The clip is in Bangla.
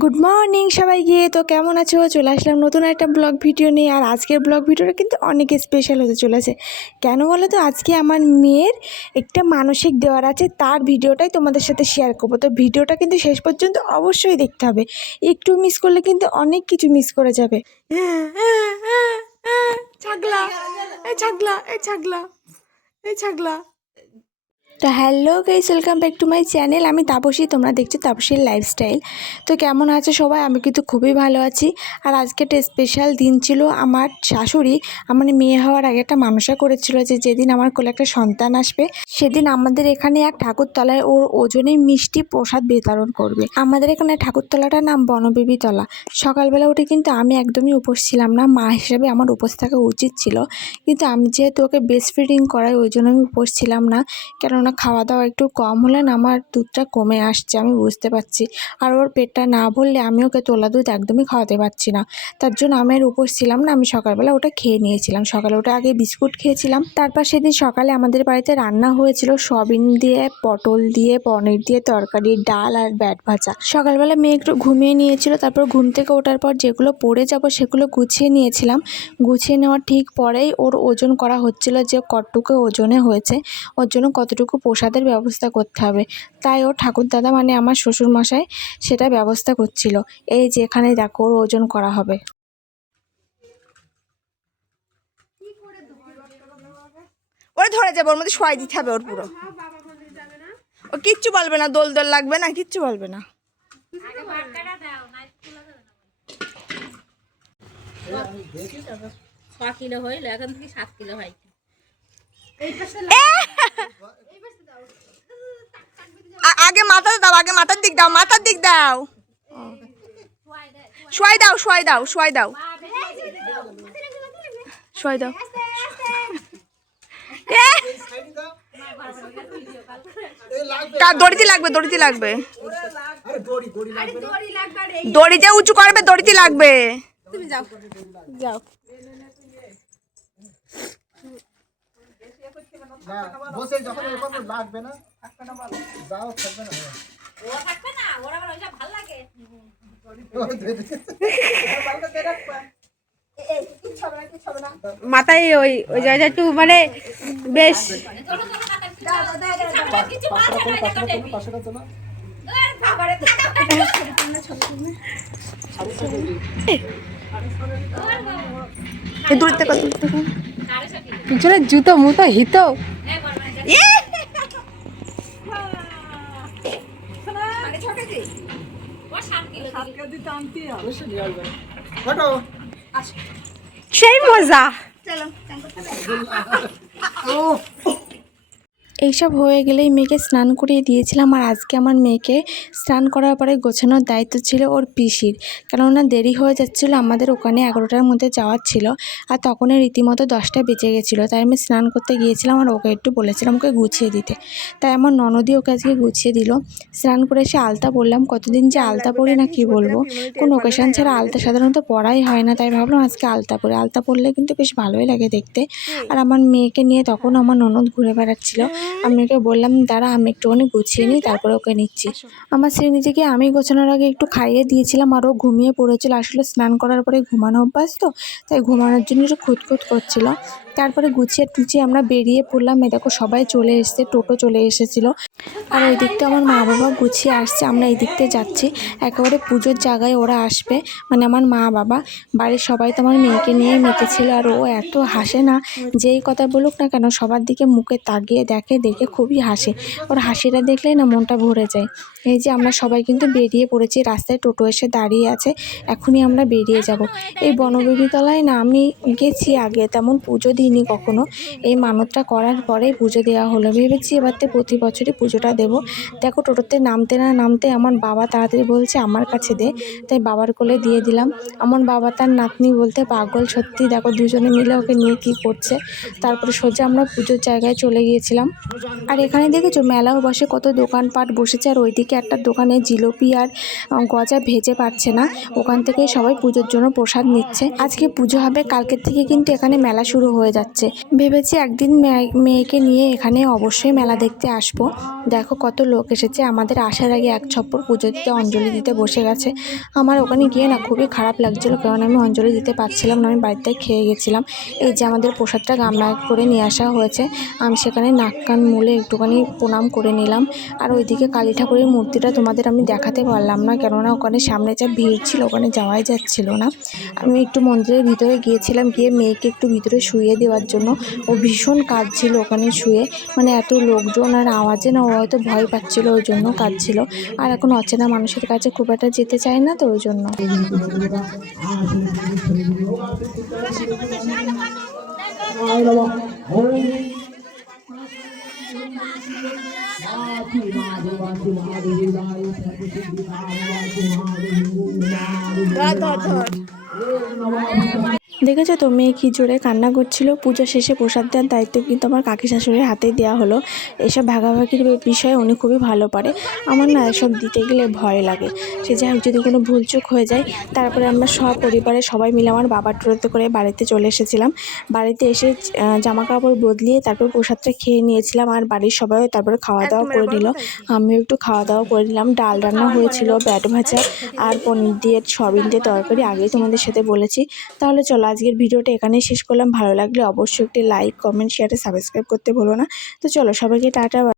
গুড মর্নিং সবাইকে। তো কেমন আছো? চলে আসলাম নতুন একটা ব্লগ ভিডিও নিয়ে। আর আজকের ব্লগ ভিডিওটা কিন্তু অনেক স্পেশাল হতে চলেছে। কেন বলো তো, আজকে আমার মেয়ের একটা মানসিক দেওয়ার আছে, তার ভিডিওটাই তোমাদের সাথে শেয়ার করবো। তো ভিডিওটা কিন্তু শেষ পর্যন্ত অবশ্যই দেখতে হবে, একটু মিস করলে কিন্তু অনেক কিছু মিস করে যাবে। ছাগলা, এই ছাগলা, এই ছাগলা, এই ছাগলা। তো hello guys, welcome back to my channel. আমি তাপসী, তোমরা দেখছো তাপসীর লাইফস্টাইল। তো কেমন আছে সবাই? আমি কিন্তু খুবই ভালো আছি। আর আজকে একটা স্পেশাল দিন ছিল। আমার শাশুড়ি আমার মেয়ে হওয়ার আগে একটা মানসা করেছিল যে যেদিন আমার কোলে একটা সন্তান আসবে সেদিন আমাদের এখানে এক ঠাকুরতলায় ওর ওজনে মিষ্টি প্রসাদ বিতরণ করবে। আমাদের এখানে ঠাকুরতলাটার নাম বনবিবি তলা। সকালবেলা উঠে কিন্তু আমি একদমই উপোস ছিলাম না, মা হিসেবে আমার উপোস থাকা উচিত ছিল, কিন্তু আমি যেহেতু ওকে ব্রেস্ট ফিডিং করাই ওই জন্য আমি উপোস ছিলাম না। কেননা খাওয়া দাওয়া একটু কম হলে না আমার দুধটা কমে আসছে, আমি বুঝতে পারছি। আর ওর পেটটা না ভরলে আমি ওকে তোলা দুধ একদমই খাওয়াতে পারছি না। তার জন্য আমি আর উপোস ছিলাম না, আমি সকালবেলা ওটা খেয়ে নিয়েছিলাম। সকালে ওটা আগে বিস্কুট খেয়েছিলাম। তারপর সেদিন সকালে আমাদের বাড়িতে রান্না হয়েছিল সয়াবিন দিয়ে, পটল দিয়ে, পনির দিয়ে তরকারি, ডাল আর ব্যাট ভাজা। সকালবেলা মেয়ে একটু ঘুমিয়ে নিয়েছিল, তারপর ঘুম থেকে ওঠার পর যেগুলো পরে যাব সেগুলো গুছিয়ে নিয়েছিলাম। গুছিয়ে নেওয়ার ঠিক পরেই ওর ওজন করা হচ্ছিল, যে কতটুকু ওজনে হয়েছে, ওর জন্য কতটুকু প্রসাদের ব্যবস্থা করতে হবে। তাই ওর ঠাকুরদাদা মানে আমার শ্বশুরমশাই সেটা ব্যবস্থা করছিল। এই যে এখানে দেখো ওর ওজন করা হবে। ওরা ধরে যাবে, ওর মধ্যে শোয়াই দিতে হবে ওর পুরো। ও কিচ্ছু বলবে না, দোল দোল লাগবে না, কিচ্ছু বলবে না। কিলো হইলো, এখন থেকে 7 কিলো হয়। আগে মাথাতে দাও, আগে মাথার দিক দাও, মাথার দিক দাও। শোয়াই দাও, শোয়াই দাও, শোয়াই দাও, শোয়াই দাও। দড়িতে লাগবে, দড়িতে লাগবে, দড়ি যে উঁচু করবে দড়িতে লাগবে। তুমি যাও, যাও। বসে যখন এরকম লাগবে না, যাও, থাকবে না, ও থাকবে না, ওরা আবার ওইসব ভালো লাগে। মাথায় ওই ওই জায়গাটা একটু মানে বেশ পাশেটা চলো। পিছনে জুতো মুতো হিত সেই মজা। এইসব হয়ে গেলেই মেয়েকে স্নান করিয়ে দিয়েছিলাম। আর আজকে আমার মেয়েকে স্নান করার পরে গোছানোর দায়িত্ব ছিল ওর পিসির, কেননা দেরি হয়ে যাচ্ছিলো, আমাদের ওখানে 11টার মধ্যে যাওয়ার ছিল। আর তখনই রীতিমতো 10টা বেজে গেছিলো। তাই আমি স্নান করতে গিয়েছিলাম আর ওকে একটু বলেছিলাম ওকে গুছিয়ে দিতে। তাই আমার ননদই ওকে আজকে গুছিয়ে দিল। স্নান করে এসে আলতা পরলাম, কতদিন যে আলতা পরি না কি বলবো, কোনো ওকেশান ছাড়া আলতা সাধারণত পরাই হয় না। তাই ভাবলাম আজকে আলতা পরে, আলতা পরলে কিন্তু বেশ ভালোই লাগে দেখতে। আর আমার মেয়েকে নিয়ে তখন আমার ননদ ঘুরে বেড়াচ্ছিলো। আমি ওকে বললাম দাঁড়া আমি একটুখানি গুছিয়ে নিই, তারপরে ওকে নিচ্ছি। আমার সেই নিজেকে আমি গোছানোর আগে একটু খাইয়ে দিয়েছিলাম আর ও ঘুমিয়ে পড়েছিল। আসলে স্নান করার পরে ঘুমানো অভ্যাস তো, তাই ঘুমানোর জন্য একটু খুঁতখুত করছিল। তারপরে গুছিয়ে টুচিয়ে আমরা বেরিয়ে পড়লাম। এ দেখো সবাই চলে এসছে, টোটো চলে এসেছিলো। আর ওই দিকটা আমার মা বাবা গুছিয়ে আসছে, আমরা এই দিকতে যাচ্ছি। একেবারে পুজোর জায়গায় ওরা আসবে, মানে আমার মা বাবা, বাড়ির সবাই তো আমার মেয়েকে নিয়ে মেতেছিল। আর ও এত হাসে না, যেই কথা বলুক না কেন সবার দিকে মুখে তাকিয়ে দেখে, দেখে খুবই হাসে। ওর হাসিটা দেখলেই না মনটা ভরে যায়। এই যে আমরা সবাই কিন্তু বেরিয়ে পড়েছি, রাস্তায় টোটো এসে দাঁড়িয়ে আছে, এখনই আমরা বেরিয়ে যাব। এই বনবিবিতলায় না আমি গেছি আগে, তেমন পুজো দিইনি কখনো। এই মানতটা করার পরেই পুজো দেওয়া হলো। ভেবেছি এবারতে প্রতি বছরই পুজোটা দেবো। দেখো টোটোতে নামতে না নামতে আমার বাবা তাড়াতাড়ি বলছে আমার কাছে দে, তাই বাবার কোলে দিয়ে দিলাম। আমার বাবা তার নাতনি বলতে পাগল, সত্যি দেখো দুজনে মিলে ওকে নিয়ে কী করছে। তারপরে সোজা আমরা পুজোর জায়গায় চলে গিয়েছিলাম। আর এখানে দেখেছো মেলাও বসে, কত দোকানপাট বসেছে। আর ওইদিকে একটা দোকানে জিলিপি আর গজা ভেজে পারছে না, ওখান থেকে সবাই পুজোর জন্য প্রসাদ নিচ্ছে। আজকে পুজো হবে, কালকের থেকে কিন্তু এখানে মেলা শুরু হয়ে হয়ে যাচ্ছে। ভেবেছি একদিন মেয়েকে নিয়ে এখানে অবশ্যই মেলা দেখতে আসবো। দেখো কত লোক এসেছে, আমাদের আসার আগে এক ছপ্পর পুজো দিতে অঞ্জলি দিতে বসে গেছে। আমার ওখানে গিয়ে না খুবই খারাপ লাগছিলো, কারণ আমি অঞ্জলি দিতে পারছিলাম না, আমি বাড়িতে খেয়ে গেছিলাম। এই যে আমাদের প্রসাদটা গামলা করে নিয়ে আসা হয়েছে, আমি সেখানে নাক কান মুলে একটুখানি প্রণাম করে নিলাম। আর ওইদিকে কালী ঠাকুরের মূর্তিটা তোমাদের আমি দেখাতে পারলাম না, কেননা ওখানে সামনে যা ভিড় ছিল ওখানে যাওয়াই যাচ্ছিল না। আমি একটু মন্দিরের ভিতরে গিয়েছিলাম, গিয়ে মেয়েকে একটু ভিতরে শুইয়ে দেওয়ার জন্য। ও ভীষণ কাঁদছিল ওখানে শুয়ে, মানে এত লোকজন আর আওয়াজে না ও হয়তো ভয় পাচ্ছিল, ওই জন্য কাঁদছিল। আর এখন অচেনা মানুষের কাছে খুব একটা যেতে চায় না, তো ওই জন্য। দেখেছো তো মেয়ে কি জোরে কান্না করছিল। পুজো শেষে প্রসাদ দেওয়ার দায়িত্ব কিন্তু আমার কাকি শাশুড়ির হাতেই দেওয়া হলো। এসব ভাগাভাগির বিষয়ে উনি খুবই ভালো পারে। আমার না এসব দিতে গেলে ভয় লাগে, সে যাই হোক যদি কোনো ভুলচুক হয়ে যায়। তারপরে আমরা সপরিবারে সবাই মিলে আমার বাবার টোটোতে করে বাড়িতে চলে এসেছিলাম। বাড়িতে এসে জামা কাপড় বদলিয়ে তারপর প্রসাদটা খেয়ে নিয়েছিলাম, আর বাড়ির সবাইও তারপরে খাওয়া দাওয়া করে নিল। আমিও একটু খাওয়া দাওয়া করে নিলাম। ডাল রান্না হয়েছিল, ব্যাট ভাজা আর পনির দিয়ে সয়াবিন দিয়ে তরকারি, আগেই তোমাদের সাথে বলেছি। তাহলে চলো আজকের ভিডিওটা এখানেই শেষ করলাম। ভালো লাগলে অবশ্যই একটি লাইক, কমেন্ট, শেয়ার, সাবস্ক্রাইব করতে ভুলো না। তো চলো সবাইকে টাটা।